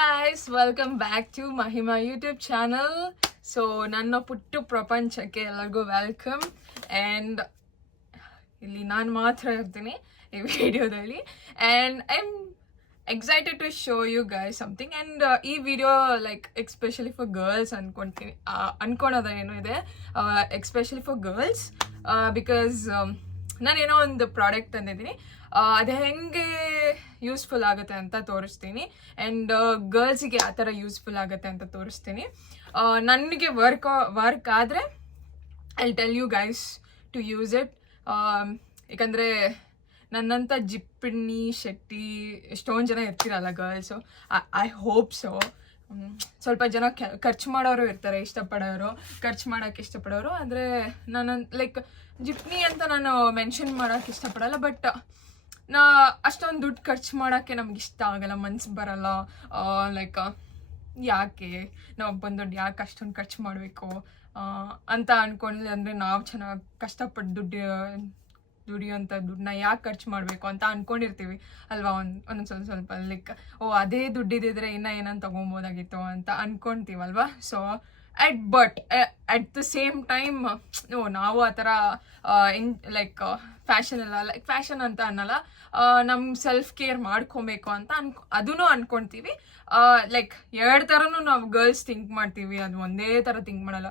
guys, welcome back to Mahima YouTube channel. So ನನ್ನ ಪುಟ್ಟು ಪ್ರಪಂಚಕ್ಕೆ ಎಲ್ಲರಿಗೂ ವೆಲ್ಕಮ್. ಆ್ಯಂಡ್ ಇಲ್ಲಿ ನಾನು ಮಾತ್ರ ಇರ್ತೀನಿ ಈ ವಿಡಿಯೋದಲ್ಲಿ. And I am excited to show you guys something. And ಈ video like especially for girls ಅನ್ಕೊಂತೀನಿ, ಅನ್ಕೊಳೋದೇನೋ ಇದೆ, ಎಕ್ಸ್ಪೆಷಲಿ ಫಾರ್ ಗರ್ಲ್ಸ್ ಬಿಕಾಸ್ ನಾನೇನೋ ಒಂದು ಪ್ರಾಡಕ್ಟ್ ತಂದಿದ್ದೀನಿ, ಅದು ಹೆಂಗೆ ಯೂಸ್ಫುಲ್ ಆಗುತ್ತೆ ಅಂತ ತೋರಿಸ್ತೀನಿ. ಆ್ಯಂಡ್ ಗರ್ಲ್ಸಿಗೆ ಆ ಥರ ಯೂಸ್ಫುಲ್ ಆಗುತ್ತೆ ಅಂತ ತೋರಿಸ್ತೀನಿ. ನನಗೆ ವರ್ಕ್ ಆದರೆ I tell you guys to use it. ಯಾಕಂದರೆ ನನ್ನಂಥ ಜಿಪ್ಪಣ್ಣಿ ಶೆಟ್ಟಿ ಎಷ್ಟೊಂದು ಜನ ಇರ್ತೀರಲ್ಲ ಗರ್ಲ್ಸು, ಐ ಹೋಪ್ ಸೊ. ಸ್ವಲ್ಪ ಜನ ಖರ್ಚು ಮಾಡೋರು ಇರ್ತಾರೆ, ಖರ್ಚು ಮಾಡೋಕ್ಕೆ ಇಷ್ಟಪಡೋರು. ಅಂದರೆ ನಾನು ಲೈಕ್ ಜಿಪ್ನಿ ಅಂತ ನಾನು ಮೆನ್ಷನ್ ಮಾಡೋಕ್ಕೆ ಇಷ್ಟಪಡಲ್ಲ, ಬಟ್ ಅಷ್ಟೊಂದು ದುಡ್ಡು ಖರ್ಚು ಮಾಡೋಕ್ಕೆ ನಮ್ಗೆ ಇಷ್ಟ ಆಗಲ್ಲ, ಮನ್ಸು ಬರಲ್ಲ. ಲೈಕ್ ಯಾಕೆ ನಾವು ಬಂದೊಡ್ಡು ಯಾಕೆ ಅಷ್ಟೊಂದು ಖರ್ಚು ಮಾಡಬೇಕು ಅಂತ ಅಂದ್ಕೊಂಡಿಲ್ಲ. ಅಂದರೆ ನಾವು ಚೆನ್ನಾಗಿ ಕಷ್ಟಪಟ್ಟು ದುಡಿಯೋಂಥ ದುಡ್ಡನ್ನ ಯಾಕೆ ಖರ್ಚು ಮಾಡಬೇಕು ಅಂತ ಅಂದ್ಕೊಂಡಿರ್ತೀವಿ ಅಲ್ವಾ. ಒಂದೊಂದು ಸ್ವಲ್ಪ ಲೈಕ್ ಅದೇ ದುಡ್ಡಿದ್ದಿದ್ರೆ ಇನ್ನೂ ಏನಂತ ತೊಗೊಬೋದಾಗಿತ್ತು ಅಂತ ಅಂದ್ಕೊತೀವಲ್ವಾ. So at the same time ನಾವು ಆ ಥರ ಲೈಕ್ ಫ್ಯಾಷನ್ ಎಲ್ಲ ಲೈಕ್ ಫ್ಯಾಷನ್ ಅಂತ ಅನ್ನಲ್ಲ, ನಮ್ಮ ಸೆಲ್ಫ್ ಕೇರ್ ಮಾಡ್ಕೊಬೇಕು ಅಂತ ಅದೂ ಅಂದ್ಕೊತೀವಿ. ಲೈಕ್ ಎರಡು ಥರನೂ ನಾವು ಗರ್ಲ್ಸ್ ಥಿಂಕ್ ಮಾಡ್ತೀವಿ, ಅದು ಒಂದೇ ಥರ ಥಿಂಕ್ ಮಾಡಲ್ಲ.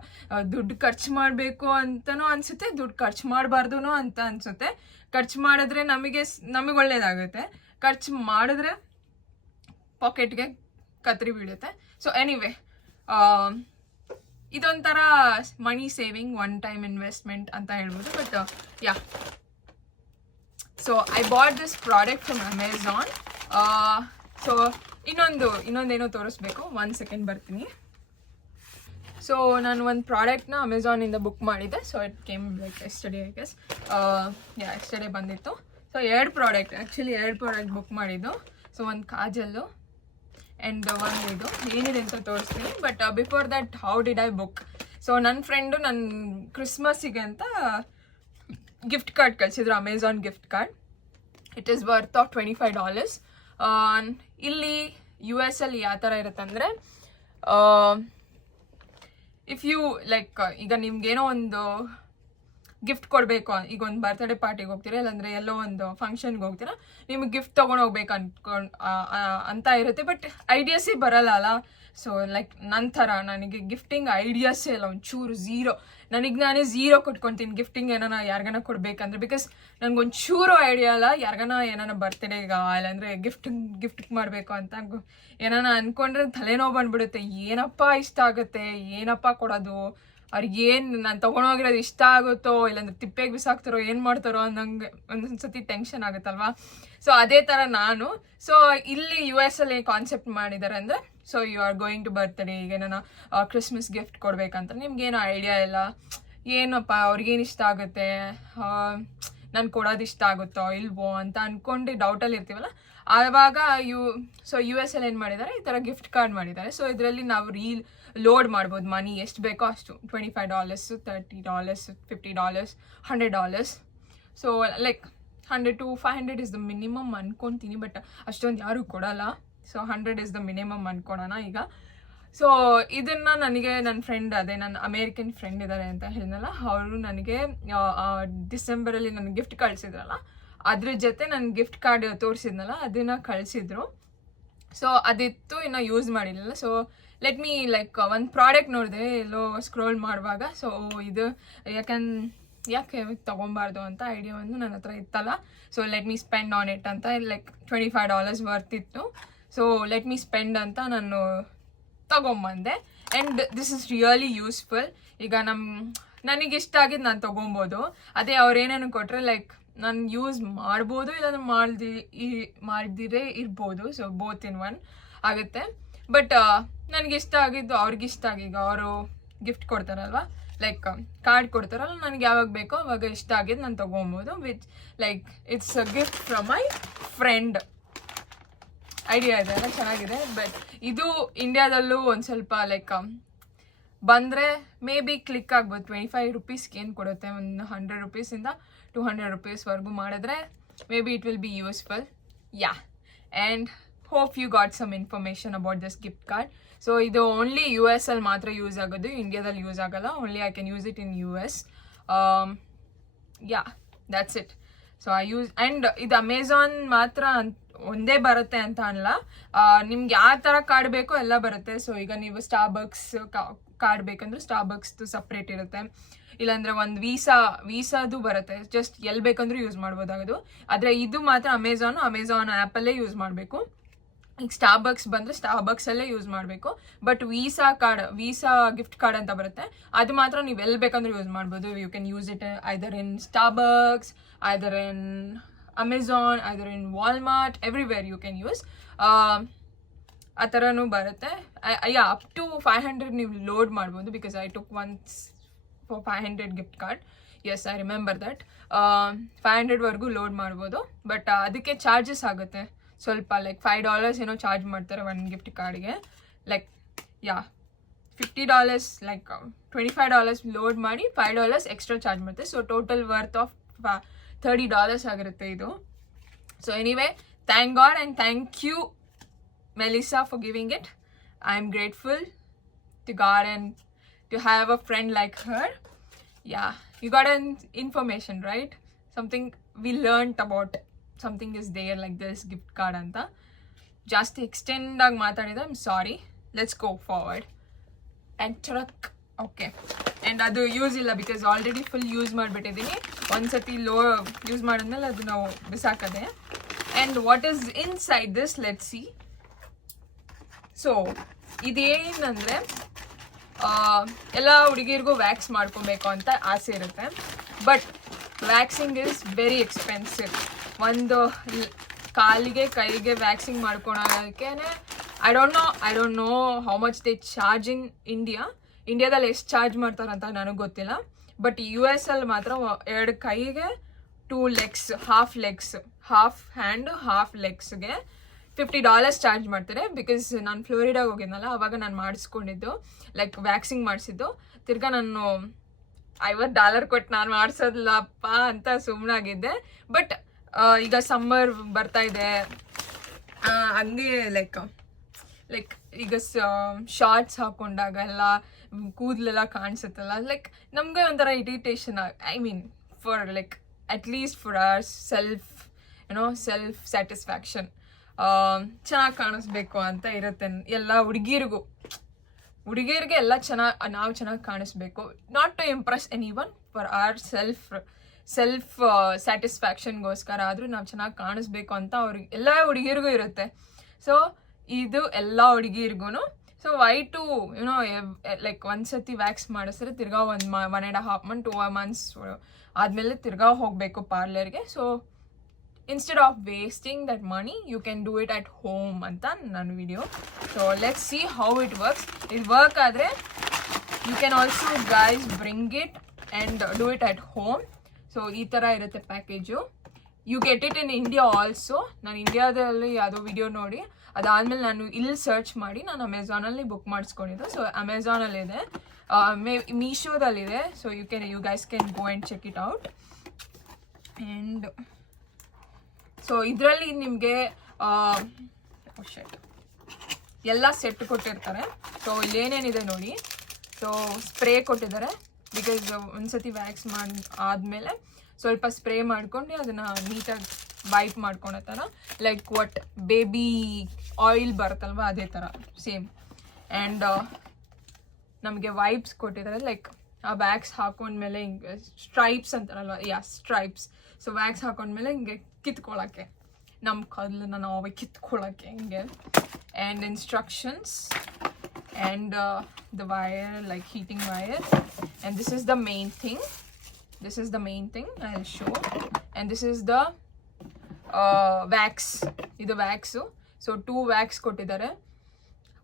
ದುಡ್ಡು ಖರ್ಚು ಮಾಡಬೇಕು ಅಂತಲೂ ಅನಿಸುತ್ತೆ, ದುಡ್ಡು ಖರ್ಚು ಮಾಡಬಾರ್ದು ಅಂತ ಅನಿಸುತ್ತೆ. ಖರ್ಚು ಮಾಡಿದ್ರೆ ನಮಗೆ ಒಳ್ಳೇದಾಗುತ್ತೆ, ಖರ್ಚು ಮಾಡಿದ್ರೆ ಪಾಕೆಟ್ಗೆ ಕತ್ರಿ ಬೀಳುತ್ತೆ. ಸೊ ಎನಿವೇ, ಇದೊಂಥರ money saving, one time investment ಅಂತ ಹೇಳ್ಬೋದು. But yeah, so I bought this product from Amazon. So ಇನ್ನೊಂದೇನೋ ತೋರಿಸ್ಬೇಕು, 1 ಸೆಕೆಂಡ್ ಬರ್ತೀನಿ. ಸೊ ನಾನು ಒಂದು ಪ್ರಾಡಕ್ಟ್ನ ಅಮೆಝಾನಿಂದ ಬುಕ್ ಮಾಡಿದ್ದೆ. So it came like yesterday, I guess. Yesterday ಬಂದಿತ್ತು. ಸೊ ಎರಡು ಪ್ರಾಡಕ್ಟ್ ಬುಕ್ ಮಾಡಿದ್ದು. ಸೊ ಒಂದು ಕಾಜಲ್ಲು ಆ್ಯಂಡ್ ಒಂದು ಇದು ಏನಿದೆ ಅಂತ ತೋರಿಸ್ತೀನಿ. But before that, how did I book? So ನನ್ನ ಫ್ರೆಂಡು ನನ್ನ ಕ್ರಿಸ್ಮಸ್ಸಿಗೆ ಅಂತ ಗಿಫ್ಟ್ ಕಾರ್ಡ್ ಕಳಿಸಿದ್ರು, Amazon gift card. It is worth of $25. ಇಲ್ಲಿ US ಅಲ್ಲಿ ಯಾವ ಥರ ಇರುತ್ತೆ ಅಂದರೆ, ಇಫ್ ಯು ಲೈಕ್ ಈಗ ನಿಮ್ಗೇನೋ ಒಂದು ಗಿಫ್ಟ್ ಕೊಡಬೇಕು, ಈಗ ಒಂದು ಬರ್ತ್ಡೇ ಪಾರ್ಟಿಗೆ ಹೋಗ್ತೀರಾ, ಇಲ್ಲಾಂದರೆ ಎಲ್ಲೋ ಒಂದು ಫಂಕ್ಷನ್ಗೆ ಹೋಗ್ತೀರಾ, ನಿಮಗೆ ಗಿಫ್ಟ್ ತೊಗೊಂಡು ಹೋಗ್ಬೇಕು ಅಂತ ಇರುತ್ತೆ. ಬಟ್ ಐಡಿಯಾಸೇ ಬರಲ್ಲ ಅಲ್ಲ. ಸೊ ಲೈಕ್ ನನ್ನ ಥರ ನನಗೆ ಗಿಫ್ಟಿಂಗ್ ಐಡಿಯಾಸೇ ಇಲ್ಲ, ಒಂಚೂರು ಝೀರೋ. ನಾನೇ ಝೀರೋ ಕೊಟ್ಕೊತೀನಿ ಗಿಫ್ಟಿಂಗ್ ಏನಾನ ಯಾರಿಗಾನ ಕೊಡಬೇಕಂದ್ರೆ. ಬಿಕಾಸ್ ನನಗೊಂಚೂರು ಐಡಿಯಾ ಇಲ್ಲ. ಯಾರಿಗಾನ ಏನಾನ ಬರ್ತ್ಡೇಗ ಇಲ್ಲಾಂದರೆ ಗಿಫ್ಟ್ ಮಾಡಬೇಕು ಅಂತ ಏನಾನ ಅಂದ್ಕೊಂಡ್ರೆ ತಲೆನೋವು ಬಂದ್ಬಿಡುತ್ತೆ. ಏನಪ್ಪ ಇಷ್ಟ ಆಗುತ್ತೆ, ಏನಪ್ಪ ಕೊಡೋದು, ಅವ್ರಿಗೇನು ನಾನು ತೊಗೊಂಡೋಗಿರೋದು ಇಷ್ಟ ಆಗುತ್ತೋ ಇಲ್ಲಾಂದ್ರೆ ತಿಪ್ಪೆಗೆ ಬಿಸಾಕ್ತಾರೋ ಏನು ಮಾಡ್ತಾರೋ ಅನ್ನಂಗೆ ಒಂದೊಂದು ಸತಿ ಟೆನ್ಷನ್ ಆಗುತ್ತಲ್ವಾ. ಸೊ ಅದೇ ಥರ ನಾನು. ಸೊ ಇಲ್ಲಿ US ಅಲ್ಲಿ ಕಾನ್ಸೆಪ್ಟ್ ಮಾಡಿದ್ದಾರೆ ಅಂದರೆ, so you are going to birthday, ಈಗ ನಾನು ಕ್ರಿಸ್ಮಸ್ ಗಿಫ್ಟ್ ಕೊಡಬೇಕಂತ ನಿಮ್ಗೇನು ಐಡಿಯಾ ಇಲ್ಲ, ಏನಪ್ಪ ಅವ್ರಿಗೇನು ಇಷ್ಟ ಆಗುತ್ತೆ, ನಾನು ಕೊಡೋದು ಇಷ್ಟ ಆಗುತ್ತೋ ಇಲ್ವೋ ಅಂತ ಅಂದ್ಕೊಂಡು ಡೌಟಲ್ಲಿ ಇರ್ತೀವಲ್ಲ, ಆವಾಗ US ಅಲ್ಲಿ ಏನು ಮಾಡಿದ್ದಾರೆ, ಈ ಥರ ಗಿಫ್ಟ್ ಕಾರ್ಡ್ ಮಾಡಿದ್ದಾರೆ. ಸೊ ಇದರಲ್ಲಿ ನಾವು ಲೋಡ್ ಮಾಡ್ಬೋದು ಮನಿ, ಎಷ್ಟು ಬೇಕೋ ಅಷ್ಟು, $25, $30, $50, $100. So like 100 to 500 is the minimum ಅನ್ಕೊತೀನಿ. ಬಟ್ ಅಷ್ಟೊಂದು ಯಾರೂ ಕೊಡಲ್ಲ. ಸೊ 100 ಇಸ್ ದ ಮಿನಿಮಮ್ ಅನ್ಕೊಳೋಣ ಈಗ. ಸೊ ಇದನ್ನು ನನಗೆ ನನ್ನ ಫ್ರೆಂಡ್, ಅದೇ ನನ್ನ ಅಮೇರಿಕನ್ ಫ್ರೆಂಡ್ ಇದ್ದಾರೆ ಅಂತ ಹೇಳಿದ್ನಲ್ಲ, ಅವರು ನನಗೆ ಡಿಸೆಂಬರಲ್ಲಿ ನನಗೆ ಗಿಫ್ಟ್ ಕಳಿಸಿದ್ರಲ್ಲ, ಅದ್ರ ಜೊತೆ ನನ್ನ ಗಿಫ್ಟ್ ಕಾರ್ಡ್ ತೋರಿಸಿದ್ನಲ್ಲ ಅದನ್ನು ಕಳಿಸಿದ್ರು. ಸೊ ಅದಿತ್ತು, ಇನ್ನು ಯೂಸ್ ಮಾಡಿರಲಿಲ್ಲ. ಸೊ ಲೆಟ್ ಮೀ ಲೈಕ್ ಒಂದು ಪ್ರಾಡಕ್ಟ್ ನೋಡಿದೆ ಎಲ್ಲೋ ಸ್ಕ್ರೋಲ್ ಮಾಡುವಾಗ. ಸೊ ಇದು ಯಾಕೆ ತೊಗೊಬಾರ್ದು ಅಂತ ಐಡಿಯಾ ಒಂದು ನನ್ನ ಹತ್ರ ಇತ್ತಲ್ಲ. So let me spend on it ಅಂತ, ಲೈಕ್ $25 ವರ್ತ್ ಇತ್ತು. ಸೊ ಲೆಟ್ ಮೀ ಸ್ಪೆಂಡ್ ಅಂತ ನಾನು ತೊಗೊಂಬಂದೆ. And this is really useful. ಈಗ ನನಗೆ ಇಷ್ಟ ಆಗಿದ್ದು ನಾನು ತೊಗೊಬೋದು. ಅದೇ ಅವ್ರೇನೇನು ಕೊಟ್ಟರೆ ಲೈಕ್ ನಾನು ಯೂಸ್ ಮಾಡ್ಬೋದು, ಇಲ್ಲಾಂದ್ರೆ ಮಾಡ್ದಿರೇ ಇರ್ಬೋದು. ಸೊ ಬೋತ್ ಇನ್ ಒನ್ ಆಗುತ್ತೆ. ಬಟ್ ನನಗೆ ಇಷ್ಟ ಆಗಿದ್ದು ಅವ್ರಿಗಿಷ್ಟ ಈಗ ಅವರು ಗಿಫ್ಟ್ ಕೊಡ್ತಾರಲ್ವ, ಲೈಕ್ ಕಾರ್ಡ್ ಕೊಡ್ತಾರಲ್ಲ, ನನಗೆ ಯಾವಾಗ ಬೇಕೋ ಅವಾಗ ಇಷ್ಟ ಆಗಿದ್ದು ನಾನು ತೊಗೊಬೋದು. Which like it's a gift from my friend. Idea ಇದೆ ಅಲ್ಲ, ಚೆನ್ನಾಗಿದೆ. ಬಟ್ ಇದು ಇಂಡಿಯಾದಲ್ಲೂ ಒಂದು ಸ್ವಲ್ಪ ಲೈಕ್ ಬಂದರೆ ಮೇ ಬಿ ಕ್ಲಿಕ್ ಆಗ್ಬೋದು. $25 ಏನು ಕೊಡುತ್ತೆ, ಒಂದು $100 $200 ಮಾಡಿದ್ರೆ maybe it will be useful. Yeah, and hope you got some information about this gift card. So ಇದು ಓನ್ಲಿ US ಅಲ್ಲಿ ಮಾತ್ರ ಯೂಸ್ ಆಗೋದು, ಇಂಡಿಯಾದಲ್ಲಿ ಯೂಸ್ ಆಗಲ್ಲ. Only I can use it in US. Yeah, that's it. So I use, and ಇದು Amazon ಮಾತ್ರ ಒಂದೇ ಬರುತ್ತೆ ಅಂತ ಅಲ್ಲ, ನಿಮ್ಗೆ ಯಾವ ಥರ ಕಾರ್ಡ್ ಬೇಕೋ ಎಲ್ಲ ಬರುತ್ತೆ. ಸೊ ಈಗ ನೀವು ಸ್ಟಾರ್ಬಕ್ಸ್ ಕಾರ್ಡ್ ಬೇಕಂದ್ರೆ ಸ್ಟಾರ್ಬಕ್ಸ್ದು ಸಪ್ರೇಟ್ ಇರುತ್ತೆ, ಇಲ್ಲಾಂದ್ರೆ ಒಂದು ವೀಸಾದು ಬರುತ್ತೆ. ಜಸ್ಟ್ ಎಲ್ಲಿ ಬೇಕಂದ್ರೂ ಯೂಸ್ ಮಾಡ್ಬೋದಾಗೋದು. ಆದರೆ ಇದು ಮಾತ್ರ ಅಮೆಝಾನ್ ಆ್ಯಪಲ್ಲೇ ಯೂಸ್ ಮಾಡಬೇಕು. ಈಗ ಸ್ಟಾರ್ಬಕ್ಸ್ ಬಂದರೆ ಸ್ಟಾರ್ಬಕ್ಸಲ್ಲೇ ಯೂಸ್ ಮಾಡಬೇಕು. ಬಟ್ ವೀಸಾ ಗಿಫ್ಟ್ ಕಾರ್ಡ್ ಅಂತ ಬರುತ್ತೆ, ಅದು ಮಾತ್ರ ನೀವು ಎಲ್ಲಿ ಬೇಕಂದ್ರೂ ಯೂಸ್ ಮಾಡ್ಬೋದು. You can use it either in Starbucks, either in Amazon, either in Walmart, everywhere you can use. ಆ ಥರನೂ ಬರುತ್ತೆ. ಅಪ್ ಟು 500 ನೀವು ಲೋಡ್ ಮಾಡ್ಬೋದು, because I took once for 500 gift card. Yes, I remember that. 500ವರೆಗೂ load ಮಾಡ್ಬೋದು. But ಅದಕ್ಕೆ charges ಆಗುತ್ತೆ ಸ್ವಲ್ಪ, ಲೈಕ್ $5 ಏನೋ ಚಾರ್ಜ್ ಮಾಡ್ತಾರೆ ಒಂದು ಗಿಫ್ಟ್ ಕಾರ್ಡ್ಗೆ. ಲೈಕ್ $50, ಲೈಕ್ $25 ಲೋಡ್ ಮಾಡಿ $5 ಎಕ್ಸ್ಟ್ರಾ ಚಾರ್ಜ್ ಮಾಡ್ತಾರೆ. ಸೊ ಟೋಟಲ್ ವರ್ತ್ ಆಫ್ $30 ಆಗಿರುತ್ತೆ ಇದು. So anyway, thank God and thank you Melissa for giving it. I am grateful to God and to have a friend like her. Yeah, you got an information, right? Something we learned about, something is there like this gift card anta. Just extend ag matadida, I'm sorry. Let's go forward. And truck, okay. And adu use illa because already full use ಮಾಡ್ಬಿಟ್ಟಿದ್ದೀನಿ. ಒಂದ್ಸತಿ use ಮಾಡಿದ್ಮೇಲೆ ಅದು ನಾವು ಬಿಸಾಕದೆ. And what is inside this, let's see. So ಇದೇನಂದರೆ, ಎಲ್ಲ ಹುಡುಗಿರಿಗೂ wax ಮಾಡ್ಕೊಬೇಕು ಅಂತ ಆಸೆ ಇರುತ್ತೆ. But waxing is very expensive. ಒಂದು ಕಾಲಿಗೆ ಕೈಗೆ ವ್ಯಾಕ್ಸಿಂಗ್ ಮಾಡ್ಕೊಳೋಕ್ಕೆ I don't know how much they charge in ಇಂಡಿಯಾದಲ್ಲಿ ಎಷ್ಟು ಚಾರ್ಜ್ ಮಾಡ್ತಾರಂತ ನನಗೆ ಗೊತ್ತಿಲ್ಲ. ಬಟ್ US ಅಲ್ಲಿ ಮಾತ್ರ 2 ಕೈಗೆ 2 legs, ಹಾಫ್ ಹ್ಯಾಂಡ್ ಹಾಫ್ ಲೆಗ್ಸ್ಗೆ $50 ಚಾರ್ಜ್ ಮಾಡ್ತಾರೆ. ಬಿಕಾಸ್ ನಾನು ಫ್ಲೋರಿಡಾಗೆ ಹೋಗಿದ್ನಲ್ಲ, ಅವಾಗ ನಾನು ಮಾಡಿಸ್ಕೊಂಡಿದ್ದು, ಲೈಕ್ ವ್ಯಾಕ್ಸಿಂಗ್ ಮಾಡಿಸಿದ್ದು. ತಿರ್ಗಾ ನಾನು $50 ಕೊಟ್ಟು ನಾನು ಮಾಡಿಸೋದಿಲ್ಲಪ್ಪ ಅಂತ ಸುಮ್ಮನಾಗಿದ್ದೆ. ಬಟ್ ಈಗ ಸಮ್ಮರ್ ಬರ್ತಾ ಇದೆ, ಹಂಗೆ ಲೈಕ್ ಈಗ ಶಾರ್ಟ್ಸ್ ಹಾಕೊಂಡಾಗ ಎಲ್ಲ ಕೂದಲೆಲ್ಲ ಕಾಣಿಸುತ್ತಲ್ಲ, ಲೈಕ್ ನಮಗೆ ಒಂಥರ irritation. I mean for like at least for our self satisfaction, ಚೆನ್ನಾಗಿ ಕಾಣಿಸ್ಬೇಕು ಅಂತ ಇರುತ್ತೆ ಎಲ್ಲ ಹುಡುಗಿರಿಗೆ ಎಲ್ಲ ನಾವು ಚೆನ್ನಾಗಿ ಕಾಣಿಸ್ಬೇಕು. Not to impress anyone, for our self ಸ್ಯಾಟಿಸ್ಫ್ಯಾಕ್ಷನ್ಗೋಸ್ಕರ ಆದರೂ ನಾವು ಚೆನ್ನಾಗಿ ಕಾಣಿಸ್ಬೇಕು ಅಂತ ಅವ್ರಿಗೆ ಎಲ್ಲ ಹುಡುಗಿರಿಗೂ ಇರುತ್ತೆ. ಸೊ ಇದು ಎಲ್ಲ ಹುಡುಗಿರಿಗೂ. ಸೊ ವೈ ಟು ಲೈಕ್ ಒಂದ್ಸತಿ ವ್ಯಾಕ್ಸ್ ಮಾಡಿಸಿದ್ರೆ ತಿರ್ಗಾ 1.5 months 2 months ಆದಮೇಲೆ ತಿರ್ಗಾ ಹೋಗಬೇಕು ಪಾರ್ಲರ್ಗೆ. So instead of wasting that money, you can do it at home anta nan video. So let's see how it works. It work adre you can also guys bring it and do it at home. So ee tara irutte package. You get it in India also. nan Indiadalli yado video ನೋಡಿ ಅದಾದ್ಮೇಲೆ ನಾನು ಇಲ್ಲಿ search ಮಾಡಿ ನಾನು ಅಮೆಝಾನಲ್ಲಿ book ಮಾಡಿಸ್ಕೊಂಡಿದ್ದೆ. So ಅಮೆಝಾನಲ್ಲಿ ಇದೆ, ಮೀಶೋದಲ್ಲಿದೆ. So you guys can go and check it out. And so ಇದರಲ್ಲಿ ನಿಮಗೆ ಎಲ್ಲ ಸೆಟ್ ಕೊಟ್ಟಿರ್ತಾರೆ. ಸೊ ಇಲ್ಲೇನೇನಿದೆ ನೋಡಿ. ಸೊ ಸ್ಪ್ರೇ ಕೊಟ್ಟಿದ್ದಾರೆ, ಬಿಕಾಸ್ ಒಂದ್ಸತಿ ವ್ಯಾಕ್ಸ್ ಆದಮೇಲೆ ಸ್ವಲ್ಪ ಸ್ಪ್ರೇ ಮಾಡ್ಕೊಂಡು ಅದನ್ನು ನೀಟಾಗಿ ವೈಪ್ ಮಾಡ್ಕೊಳೋ ಥರ, ಲೈಕ್ ಬೇಬಿ ಆಯಿಲ್ ಬರುತ್ತಲ್ವ ಅದೇ ಥರ ಸೇಮ್. ಆ್ಯಂಡ್ ನಮಗೆ ವೈಪ್ಸ್ ಕೊಟ್ಟಿದ್ದಾರೆ, ಲೈಕ್ ಆ ವ್ಯಾಕ್ಸ್ ಹಾಕೊಂಡ್ಮೇಲೆ ಹಿಂಗೆ ಸ್ಟ್ರೈಪ್ಸ್ ಅಂತಾರಲ್ವ, ಸ್ಟ್ರೈಪ್ಸ್. ಸೊ ವ್ಯಾಕ್ಸ್ ಹಾಕೊಂಡ್ಮೇಲೆ ಹಿಂಗೆ ಕಿತ್ಕೊಳ್ಳೋಕ್ಕೆ, ನಮ್ಮ ಕಲ್ಲನ್ನ ನಾವೇ ಕಿತ್ಕೊಳ್ಳೋಕ್ಕೆ ಹಿಂಗೆ. And instructions and the wire, like heating wire. And this is the main thing. I will show. And this is the wax. ಇದು wax. So 2 wax ಕೊಟ್ಟಿದ್ದಾರೆ,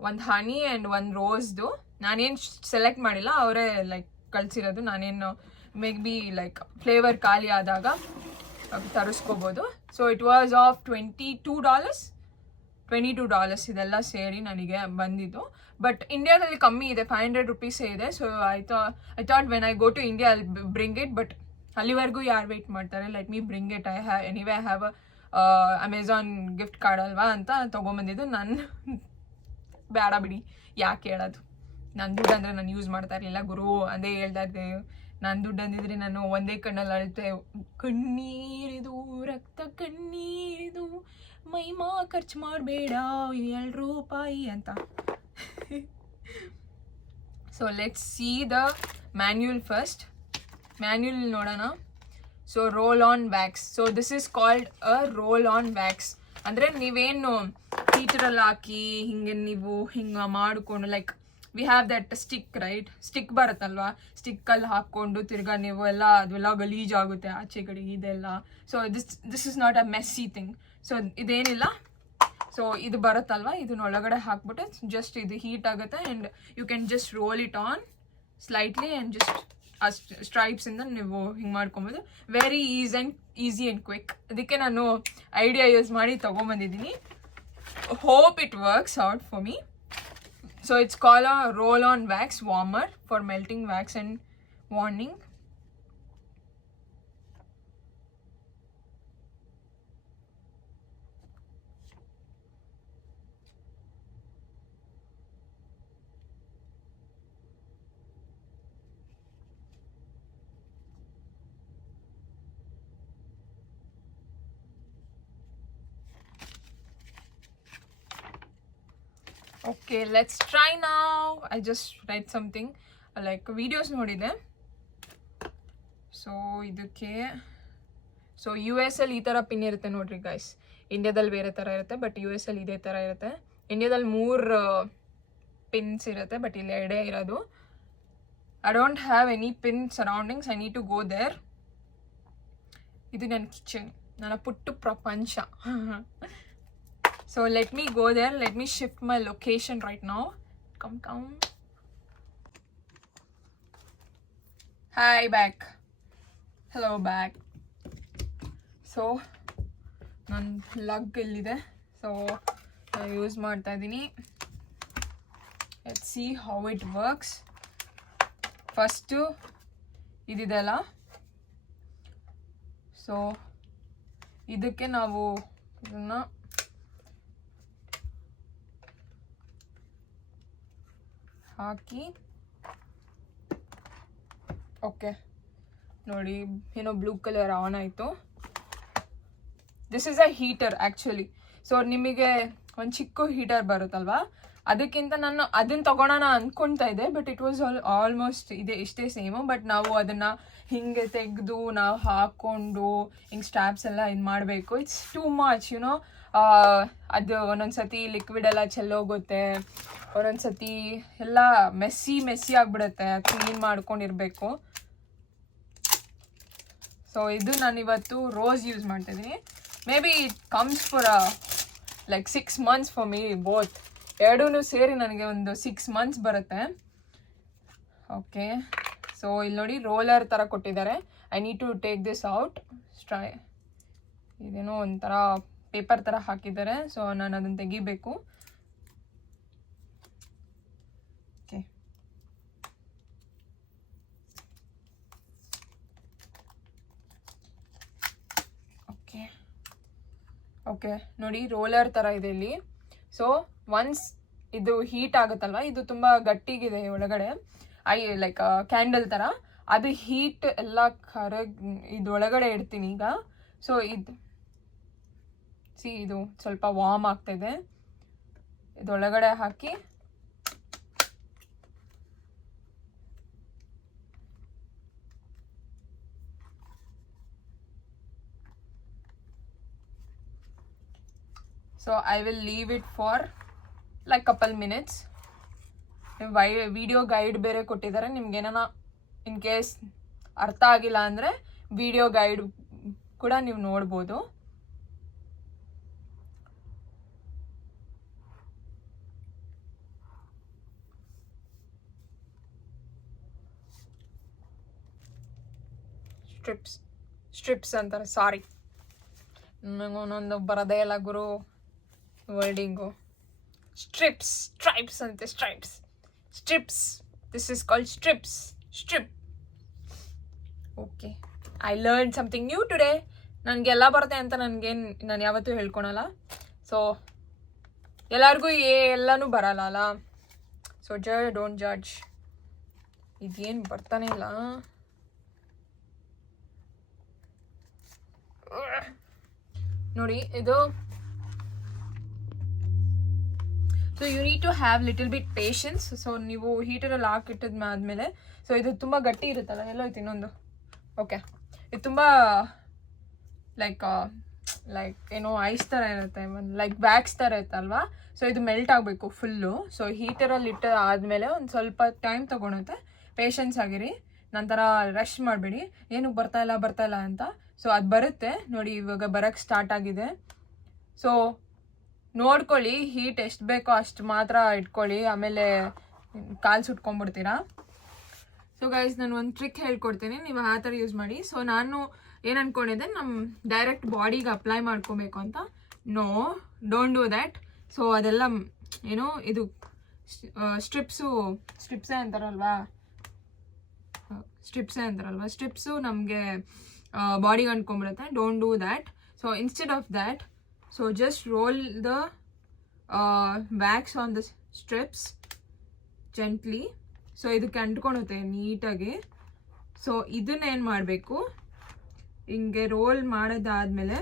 ಒಂದು ಹನಿ and ಒಂದು ರೋಸ್ದು. ನಾನೇನು ಸೆಲೆಕ್ಟ್ ಮಾಡಿಲ್ಲ, ಅವರೇ ಲೈಕ್ ಕಳಿಸಿರೋದು. ನಾನೇನು ಮೇ ಬಿ ಲೈಕ್ ಫ್ಲೇವರ್ ಖಾಲಿ ಆದಾಗ ತರಿಸ್ಕೋಬೋದು. ಸೊ ಇಟ್ ವಾಸ್ ಆಫ್ $22 ಇದೆಲ್ಲ ಸೇರಿ ನನಗೆ ಬಂದಿದ್ದು. ಬಟ್ ಇಂಡಿಯಾದಲ್ಲಿ ಕಮ್ಮಿ ಇದೆ, 500 rupees ಇದೆ. So I thought when I go to India I bring it. But ಅಲ್ಲಿವರೆಗೂ ಯಾರು ವೆಯ್ಟ್ ಮಾಡ್ತಾರೆ, let me bring it. I have Amazon gift card ಅಲ್ವಾ ಅಂತ ತೊಗೊಂಬಂದಿದ್ದು. ನಾನು ಬೇಡ ಬಿಡಿ, ಯಾಕೆ ಹೇಳೋದು, ನನ್ನ ದುಡ್ಡು ಅಂದರೆ ನಾನು ಯೂಸ್ ಮಾಡ್ತಾ ಇರಲಿಲ್ಲ ಗುರು, ಅದೇ ಹೇಳ್ತಾ ಇದ್ದೆ. ನಾನು ದುಡ್ಡು ಅಂದಿದ್ರೆ ನಾನು ಒಂದೇ ಕಣ್ಣಲ್ಲಿ ಅಳ್ತೆ, ಕಣ್ಣೀರಿದು ರಕ್ತ ಕಣ್ಣೀರಿದು ಮೈಮಾ ಖರ್ಚು ಮಾಡಬೇಡ 2 ರೂಪಾಯಿ ಅಂತ. So let's see the manual first. Manual ನೋಡೋಣ. So roll on wax. So this is called a roll on wax. ಅಂದರೆ ನೀವೇನು ಹೀಟರಲ್ಲಿ ಹಾಕಿ ಹಿಂಗೆ ನೀವು ಹಿಂಗೆ ಮಾಡಿಕೊಂಡು, like we have that stick right, stick ಬರುತ್ತಲ್ವಾ, ಸ್ಟಿಕ್ಕಲ್ಲಿ ಹಾಕ್ಕೊಂಡು ತಿರ್ಗಾ ನೀವು ಅದೆಲ್ಲ ಗಲೀಜಾಗುತ್ತೆ ಆಚೆ ಕಡೆ ಇದೆಲ್ಲ. So this is not a messy thing. So ಇದೇನಿಲ್ಲ. ಸೊ ಇದು ಬರುತ್ತಲ್ವಾ, ಇದನ್ನ ಒಳಗಡೆ ಹಾಕ್ಬಿಟ್ಟು ಜಸ್ಟ್ ಇದು ಹೀಟ್ ಆಗುತ್ತೆ and you can just roll it on slightly and just ಆ ಸ್ಟ್ರೈಪ್ಸಿಂದ ನೀವು ಹಿಂಗೆ ಮಾಡ್ಕೊಬೋದು. Very easy and quick. ಅದಕ್ಕೆ ನಾನು ಐಡಿಯಾ ಯೂಸ್ ಮಾಡಿ ತೊಗೊಂಬಂದಿದ್ದೀನಿ. Hope it works out for me. So it's called a roll-on wax warmer for melting wax and warming. Okay, let's try now. I just read something like videos ನೋಡಿದೆ. So ಇದಕ್ಕೆ US ಅಲ್ಲಿ ಈ ಥರ pin ಇರುತ್ತೆ ನೋಡ್ರಿ guys. ಇಂಡಿಯಾದಲ್ಲಿ ಬೇರೆ ಥರ ಇರುತ್ತೆ, ಬಟ್ US ಅಲ್ಲಿ ಇದೇ ಥರ ಇರುತ್ತೆ. ಇಂಡಿಯಾದಲ್ಲಿ 3 ಪಿನ್ಸ್ ಇರುತ್ತೆ, ಬಟ್ ಇಲ್ಲಿ 2 ಇರೋದು. I don't have any pin surroundings. I need to go there. ಇದು ನನ್ನ ಕಿಚನ್, ನನ್ನ ಪುಟ್ಟು ಪ್ರಪಂಚ. So let me go there. Let me shift my location right now. Come. Hi, back. Hello, back. So ನನ್ನ plug ಇಲ್ಲಿದೆ. So ನಾನು use ಮಾಡ್ತಾ ಇದ್ದೀನಿ. Let's see how it works. First ಇದಿದೆಲ್ಲ, ಸೊ ಇದಕ್ಕೆ ನಾವು ಇದನ್ನು ಹಾಕಿ, ಓಕೆ ನೋಡಿ ಏನೋ ಬ್ಲೂ ಕಲರ್ ಆನ್ ಆಯಿತು. This is a heater actually. So ನಿಮಗೆ ಒಂದು ಚಿಕ್ಕ ಹೀಟರ್ ಬರುತ್ತಲ್ವಾ, ಅದಕ್ಕಿಂತ ನಾನು ಅದನ್ನು ತೊಗೊಳೋಣ ಅಂದ್ಕೊಳ್ತಾ ಇದ್ದೆ, ಬಟ್ ಇಟ್ ವಾಸ್ ಆಲ್ಮೋಸ್ಟ್ ಇಷ್ಟೇ ಸೇಮು. ಬಟ್ ನಾವು ಅದನ್ನು ಹಿಂಗೆ ತೆಗೆದು ನಾವು ಹಾಕ್ಕೊಂಡು ಹಿಂಗೆ ಸ್ಟ್ಯಾಪ್ಸ್ ಎಲ್ಲ ಇದು ಮಾಡಬೇಕು. It's too much YONO. ಅದು ಒಂದೊಂದು ಸತಿ ಲಿಕ್ವಿಡ್ ಎಲ್ಲ ಚೆಲ್ಲೋಗುತ್ತೆ, ಒಂದೊಂದು ಸತಿ ಎಲ್ಲ ಮೆಸ್ಸಿ ಆಗಿಬಿಡುತ್ತೆ, ಕ್ಲೀನ್ ಮಾಡ್ಕೊಂಡಿರಬೇಕು. ಸೊ ಇದು ನಾನು ಇವತ್ತು ರೋಸ್ ಯೂಸ್ ಮಾಡ್ತಾಯಿದ್ದೀನಿ. May be it comes for like 6 months for me both. ಎರಡೂ ಸೇರಿ ನನಗೆ ಒಂದು 6 months ಬರುತ್ತೆ. ಓಕೆ, ಸೊ ಇಲ್ಲಿ ನೋಡಿ ರೋಲರ್ ಥರ ಕೊಟ್ಟಿದ್ದಾರೆ. I need to take this out. ಇದೇನೋ ಒಂಥರ ಪೇಪರ್ ಥರ ಹಾಕಿದ್ದಾರೆ. ಸೊ ನಾನು ಅದನ್ನು ತೆಗಿಬೇಕು. ಓಕೆ ನೋಡಿ ರೋಲರ್ ಥರ ಇದೆ ಇಲ್ಲಿ. ಸೊ ಒನ್ಸ್ ಇದು ಹೀಟ್ ಆಗುತ್ತಲ್ವ, ಇದು ತುಂಬ ಗಟ್ಟಿಗಿದೆ ಒಳಗಡೆ, ಲೈಕ್ ಕ್ಯಾಂಡಲ್ ಥರ. ಅದು ಹೀಟ್ ಎಲ್ಲ ಇದು ಒಳಗಡೆ ಇಡ್ತೀನಿ ಈಗ. ಸೊ ಇದು ಸ್ವಲ್ಪ ವಾರ್ಮ್ ಆಗ್ತಾಯಿದೆ. ಇದೊಳಗಡೆ ಹಾಕಿ so I will leave it for like couple minutes. Video guide ಬೇರೆ ಕೊಟ್ಟಿದ್ದಾರೆ. ನಿಮ್ಗೆ ಏನಾನ ಇನ್ ಕೇಸ್ ಅರ್ಥ ಆಗಿಲ್ಲ ಅಂದರೆ ವಿಡಿಯೋ ಗೈಡ್ ಕೂಡ ನೀವು ನೋಡ್ಬೋದು. ಸ್ಟ್ರಿಪ್ಸ್ ಅಂತಾರೆ, ಸಾರಿ ನನಗೊಂದೊಂದು ಬರೋದೇ ಇಲ್ಲ ಗುರು ವರ್ಡಿಂಗು. ಸ್ಟ್ರೈಪ್ಸ್ ಅಂತೆ, strips. This is called strip. Okay, I learn something new today. ನನಗೆಲ್ಲ ಬರುತ್ತೆ ಅಂತ ನಾನು ಯಾವತ್ತೂ ಹೇಳ್ಕೊಳಲ್ಲ. ಸೊ ಎಲ್ಲರಿಗೂ ಎಲ್ಲನೂ ಬರಲ್ಲ ಅಲ್ಲ. So don't judge. ಇದೇನು ಬರ್ತಾನೆ ಇಲ್ಲ. ನೋಡಿ ಇದು. So you need to have little bit patience. So ನೀವು ಹೀಟರಲ್ಲಿ ಹಾಕಿಟ್ಟಿದ್ಮೇಲೆ ಸೊ ಇದು ತುಂಬ ಗಟ್ಟಿ ಇರುತ್ತಲ್ಲ. ಎಲ್ಲೋ ಐತಿ ಇನ್ನೊಂದು. ಓಕೆ, ಇದು ತುಂಬ ಲೈಕ್ ಏನೋ ಐಸ್ ಥರ ಇರುತ್ತೆ, ಲೈಕ್ ವ್ಯಾಕ್ಸ್ ಥರ ಇರುತ್ತಲ್ವಾ. ಸೊ ಇದು ಮೆಲ್ಟ್ ಆಗಬೇಕು ಫುಲ್ಲು. ಸೊ ಹೀಟರಲ್ಲಿ ಆದಮೇಲೆ ಒಂದು ಸ್ವಲ್ಪ ಟೈಮ್ ತೊಗೊಳುತ್ತೆ. ಪೇಷನ್ಸ್ ಆಗಿರಿ, ನಂತರ ರಶ್ ಮಾಡಬೇಡಿ ಏನು ಬರ್ತಾ ಇಲ್ಲ ಅಂತ. ಸೊ ಅದು ಬರುತ್ತೆ ನೋಡಿ, ಇವಾಗ ಬರೋಕ್ಕೆ ಸ್ಟಾರ್ಟ್ ಆಗಿದೆ. ಸೊ ನೋಡ್ಕೊಳ್ಳಿ, ಹೀಟ್ ಎಷ್ಟು ಬೇಕೋ ಅಷ್ಟು ಮಾತ್ರ ಇಟ್ಕೊಳ್ಳಿ, ಆಮೇಲೆ ಕಾಲು ಸುಟ್ಕೊಂಡ್ಬಿಡ್ತೀರಾ. ಸೊ ಗೈಸ್, ನಾನು ಒಂದು ಟ್ರಿಕ್ ಹೇಳ್ಕೊಡ್ತೀನಿ, ನೀವು ಆ ಥರ ಯೂಸ್ ಮಾಡಿ. ಸೊ ನಾನು ಏನು ಅಂದ್ಕೊಂಡಿದ್ದೆ, ಡೈರೆಕ್ಟ್ ಬಾಡಿಗೆ ಅಪ್ಲೈ ಮಾಡ್ಕೊಬೇಕು ಅಂತ. No, don't do that. So ಅದೆಲ್ಲ ಏನೋ ಇದು ಸ್ಟ್ರಿಪ್ಸೇ ಅಂತಾರಲ್ವಾ, ಸ್ಟ್ರಿಪ್ಸು ನಮಗೆ ಬಾಡಿಗೆ ಅಂದ್ಕೊಂಬಿಡುತ್ತೆ. Don't do that. So instead of that, so just roll the wax on the strips gently. So ಇದಕ್ಕೆ ಅಂಟ್ಕೊಳುತ್ತೆ ನೀಟಾಗಿ. ಸೊ ಇದನ್ನೇನು ಮಾಡಬೇಕು, ಹಿಂಗೆ ರೋಲ್ ಮಾಡೋದಾದ್ಮೇಲೆ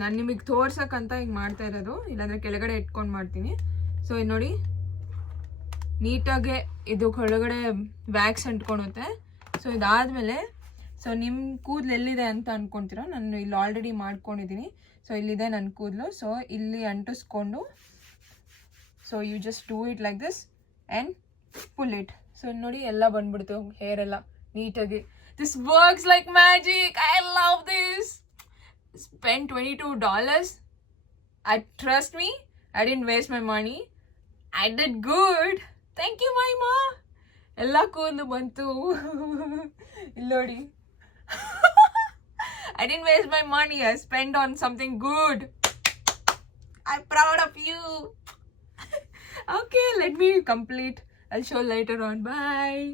ನಾನು ನಿಮಗೆ ತೋರ್ಸಕ್ಕಂತ ಹಿಂಗೆ ಮಾಡ್ತಾ ಇರೋದು, ಇಲ್ಲಾಂದರೆ ಕೆಳಗಡೆ ಇಟ್ಕೊಂಡು ಮಾಡ್ತೀನಿ. ಸೊ ಇದು ನೋಡಿ, ನೀಟಾಗೆ ಇದು ಕೆಳಗಡೆ ವ್ಯಾಕ್ಸ್ ಅಂಟ್ಕೊಳುತ್ತೆ. ಸೊ ಇದಾದಮೇಲೆ ಸೊ ನಿಮ್ಮ ಕೂದಲು ಎಲ್ಲಿದೆ ಅಂತ ಅಂದ್ಕೊತೀರೋ, ನಾನು ಇಲ್ಲಿ ಆಲ್ರೆಡಿ ಮಾಡ್ಕೊಂಡಿದ್ದೀನಿ. ಸೊ ಇಲ್ಲಿದೆ ನನ್ನ ಕೂದಲು. ಸೊ ಇಲ್ಲಿ ಅಂಟಿಸ್ಕೊಂಡು, so you just do it like this and pull it. So ನೋಡಿ ಎಲ್ಲ ಬಂದ್ಬಿಡ್ತು ಹೇರ್ ಎಲ್ಲ ನೀಟಾಗಿ. This works like magic. I love this. Spend $22. Trust me, I didn't waste my money. I did good. Thank you, Maima. ಎಲ್ಲ ಕೂದಲು ಬಂತು ಇಲ್ಲಿ ನೋಡಿ. I didn't waste my money. I spent on something good. I'm proud of you. Okay, let me complete. I'll show later on. Bye.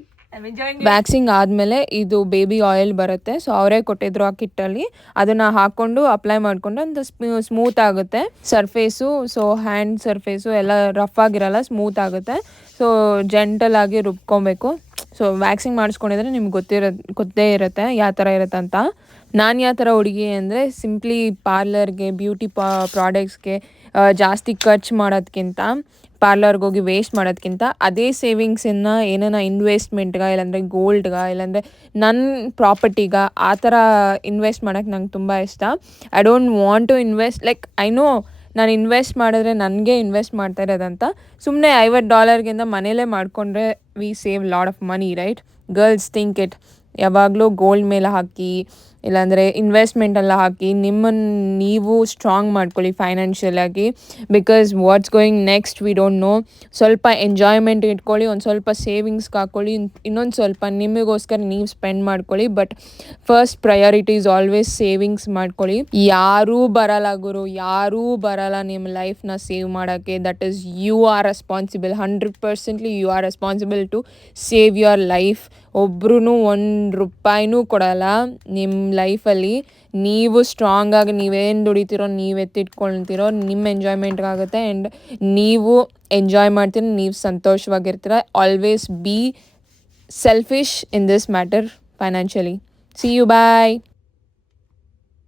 Waxing ಆದಮೇಲೆ ಇದು baby oil ಬರುತ್ತೆ. So ಅವರೇ ಕೊಟ್ಟಿದ್ರು ಆ ಕಿಟ್ಟಲ್ಲಿ. ಅದನ್ನು ಹಾಕ್ಕೊಂಡು ಅಪ್ಲೈ ಮಾಡಿಕೊಂಡು ಒಂದು ಸ್ಮೂತ್ ಆಗುತ್ತೆ ಸರ್ಫೇಸು. ಸೊ ಹ್ಯಾಂಡ್ ಸರ್ಫೇಸು ಎಲ್ಲ ರಫ್ ಆಗಿರಲ್ಲ, ಸ್ಮೂತ್ ಆಗುತ್ತೆ. ಸೊ ಜೆಂಟಲ್ ಆಗಿ ರುಬ್ಕೊಬೇಕು. ಸೊ ವ್ಯಾಕ್ಸಿಂಗ್ ಮಾಡಿಸ್ಕೊಂಡಿದ್ರೆ ನಿಮ್ಗೆ ಗೊತ್ತೇ ಇರುತ್ತೆ ಯಾವ ಥರ ಇರುತ್ತೆ ಅಂತ. ನಾನು ಯಾವ ಥರ ಹುಡುಗಿ ಅಂದರೆ, ಸಿಂಪ್ಲಿ ಪಾರ್ಲರ್ಗೆ, ಬ್ಯೂಟಿ ಪ್ರಾಡಕ್ಟ್ಸ್ಗೆ ಜಾಸ್ತಿ ಖರ್ಚು ಮಾಡೋದಕ್ಕಿಂತ, ಪಾರ್ಲರ್ಗೆ ಹೋಗಿ ವೇಸ್ಟ್ ಮಾಡೋದಕ್ಕಿಂತ ಅದೇ ಸೇವಿಂಗ್ಸನ್ನು ಏನಾನ ಇನ್ವೆಸ್ಟ್ಮೆಂಟ್ಗೆ, ಇಲ್ಲಾಂದರೆ ಗೋಲ್ಡ್ಗೆ, ಇಲ್ಲಾಂದರೆ ನನ್ನ ಪ್ರಾಪರ್ಟಿಗೆ ಆ ಥರ ಇನ್ವೆಸ್ಟ್ ಮಾಡೋಕ್ಕೆ ನಂಗೆ ತುಂಬ ಇಷ್ಟ. I don't want to invest like I know ನಾನು ಇನ್ವೆಸ್ಟ್ ಮಾಡಿದ್ರೆ ನನಗೆ ಇನ್ವೆಸ್ಟ್ ಮಾಡ್ತಾ ಇರೋದಂತ. ಸುಮ್ಮನೆ $50ಗಿಂತ ಮನೇಲೇ ಮಾಡಿಕೊಂಡ್ರೆ we save lot of money, right? Girls think it. ಯಾವಾಗಲೂ ಗೋಲ್ಡ್ ಮೇಲೆ ಹಾಕಿ, ಇಲ್ಲಾಂದರೆ ಇನ್ವೆಸ್ಟ್ಮೆಂಟೆಲ್ಲ ಹಾಕಿ ನಿಮ್ಮನ್ನು ನೀವು ಸ್ಟ್ರಾಂಗ್ ಮಾಡ್ಕೊಳ್ಳಿ ಫೈನಾನ್ಷಿಯಲ್ ಆಗಿ. Because what's going next we don't know. ಸ್ವಲ್ಪ ಎಂಜಾಯ್ಮೆಂಟ್ ಇಟ್ಕೊಳ್ಳಿ, ಒಂದು ಸ್ವಲ್ಪ ಸೇವಿಂಗ್ಸ್ಗೆ ಹಾಕ್ಕೊಳ್ಳಿ, ಇನ್ನೊಂದು ಸ್ವಲ್ಪ ನಿಮಗೋಸ್ಕರ ನೀವು ಸ್ಪೆಂಡ್ ಮಾಡ್ಕೊಳ್ಳಿ. But first priority is always savings ಮಾಡ್ಕೊಳ್ಳಿ. ಯಾರೂ ಬರಲ್ಲ ಗುರು, ಯಾರೂ ಬರಲ್ಲ ನಿಮ್ಮ ಲೈಫ್ನ ಸೇವ್ ಮಾಡೋಕ್ಕೆ. That is you are responsible. 100% you are responsible to save your life. ಒಬ್ರು $1 ಕೊಡಲ್ಲ ನಿಮ್ಮ ಲೈಫಲ್ಲಿ. ನೀವು ಸ್ಟ್ರಾಂಗಾಗಿ ನೀವೇನು ದುಡಿತೀರೋ, ನೀವು ಎತ್ತಿಟ್ಕೊಳ್ತೀರೋ, ನಿಮ್ಮ ಎಂಜಾಯ್ಮೆಂಟ್ಗಾಗುತ್ತೆ. ಆ್ಯಂಡ್ ನೀವು ಎಂಜಾಯ್ ಮಾಡ್ತೀರ, ನೀವು ಸಂತೋಷವಾಗಿರ್ತೀರ. Always be selfish in this matter financially. See you, bye.